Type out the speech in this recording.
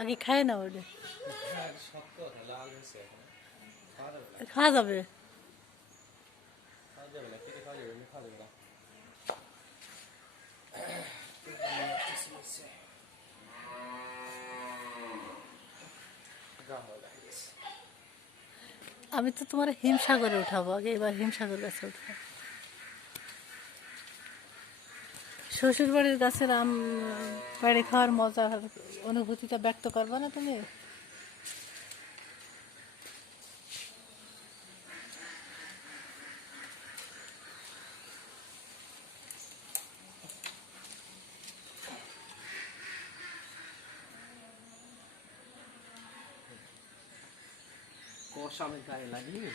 আগে খায় না ওটা শক্ত লাল হয়েছে এখন খাওয়া যাবে। খাওয়া যাবে না, কেটে খাওয়া যাবে, এমনি খাওয়া যাবে না। আমি তো তোমার হিমসাগরে উঠাবো আগে, এবার হিমসাগর গাছে উঠবো। শ্বশুর বাড়ির গাছের আম পেড়ে খাওয়ার মজার অনুভূতিটা ব্যক্ত করবে না তুমি? কষা আমি গায়ে লাগিয়ে